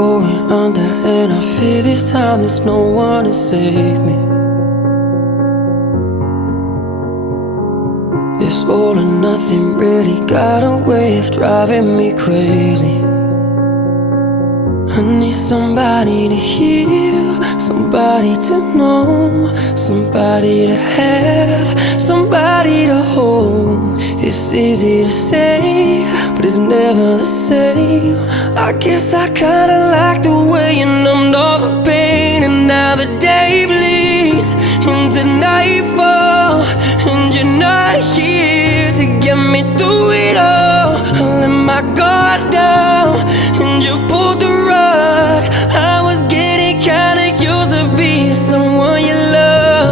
going under, and I fear this time there's no one to save me. This all or nothing really got a way of driving me crazy. I need somebody to heal, somebody to know, somebody to have, somebody to hold. It's easy to say, but it's never the same. I guess I kinda like the way you numbed all the pain. And now the day bleeds into nightfall, and you're not here to get me through it all. I let my guard down, and you pulled the rug